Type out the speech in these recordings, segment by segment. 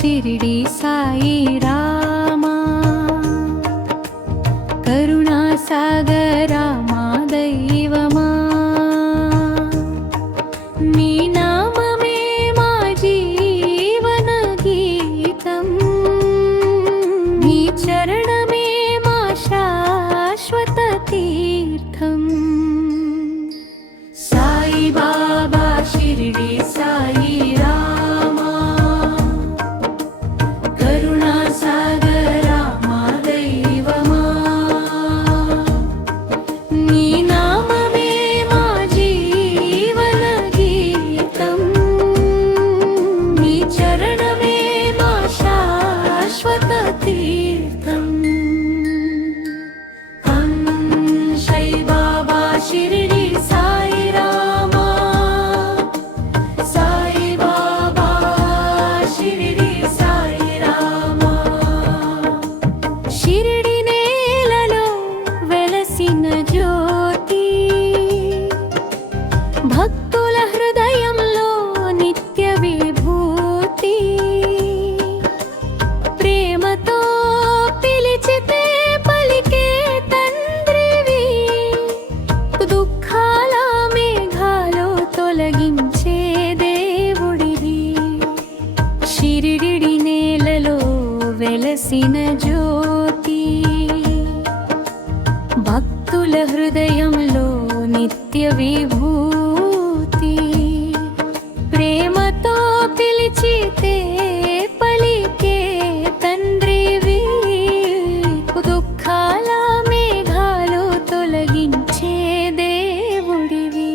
షిరిడి సాయి రామా కరుణా సాగరా మా దైవమా నీ నామమే మా జీవన గీతం నీ చరణమే మా శాశ్వత తీర్థం సాయి బాబా షిరిడి సాయి రామా కరుణా సాగరా మా దైవమా నీ నామమే మా జీవన గీతం నీ చరణమే మా శాశ్వత తీర్థం సాయి బాబా షిరిడి సాయి రామా సాయి బాబా షిరిడి సాయి రామా షిరిడి నేలలో వెలసిన జ్యోతి భక్తుల హృదయంలో నిత్య విభూతి ప్రేమతో పిలిచితే పలికే తండ్రివి దుఃఖాల మేఘాలు తొలగించే దేవుడివి షిరిడి నేలలో వెలసిన జ్యోతి భక్తుల హృదయంలో నిత్య విభూతి ప్రేమతో పిలిచితే పలికే తండ్రివి దుఃఖాల మేఘాలు తొలగించే దేవుడివి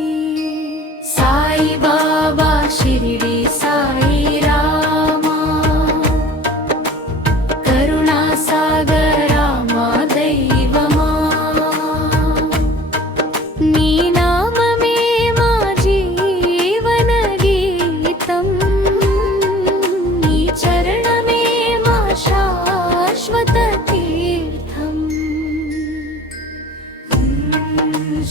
సాయి బాబా షిరిడి సాయి రామా కరుణా సాగరా మా దైవమా నీ నామమే మా జీవన గీతం నీ చరణమే మా శాశ్వత తీర్థం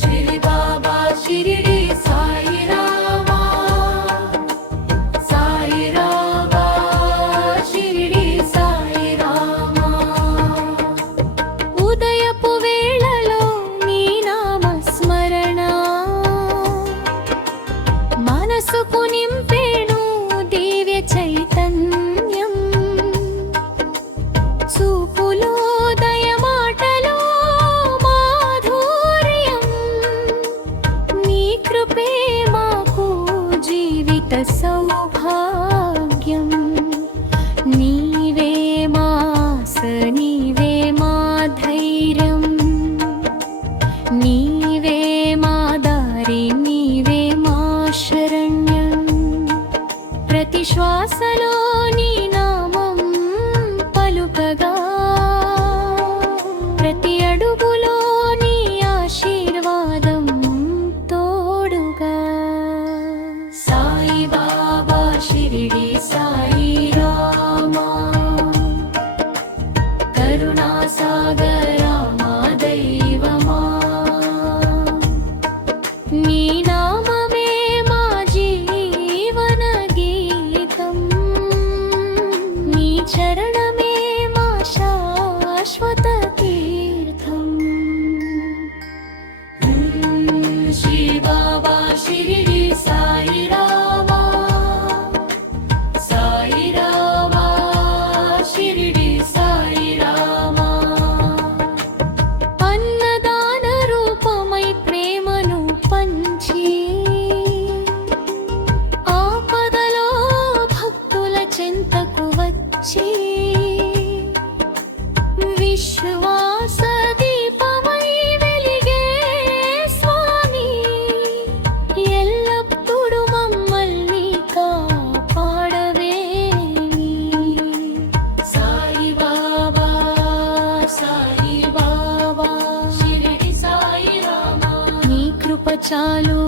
శ్రీ బాబా షిరిడి సాయి రామా సాయి రామా షిరిడి సాయి రామా ఉదయపు వేళలో నీ నామ స్మరణ మనసుకు నింపేను దివ్య చైతన్యం చూపులో దయమాటలో మాధుర్యం నీ కృపే మాకు జీవిత సౌభాగ్యం నీవే మాస నీవే మా ధైర్యం నీవే మా దారి నీవే మా శరణ్యం ప్రతి శ్వాసలో నీ నామం పలుకగా ప్రతి అడుగులో నీ ఆశీర్వాదం తోడుగా సాయి బాబా షిరిడి సాయి రామా కరుణా సాగరా మా దైవమా నీ నామమే మా జీవన గీతం నీ చరణమే మా శాశ్వత తీర్థం శ్రీ బాబా షిరిడి సాయి రామా సాయి రామా షిరిడి సాయి రామా అన్నదాన రూపమై ప్రేమను పంచి ఆపదలో భక్తుల చెంతకు వచ్చి విశ్వాస దీపమై వెలిగే స్వామి ఎల్లప్పుడూ మమ్మల్ని కాపాడవే సాయి బాబా షిరిడి సాయి రామా నీ కృప చాలు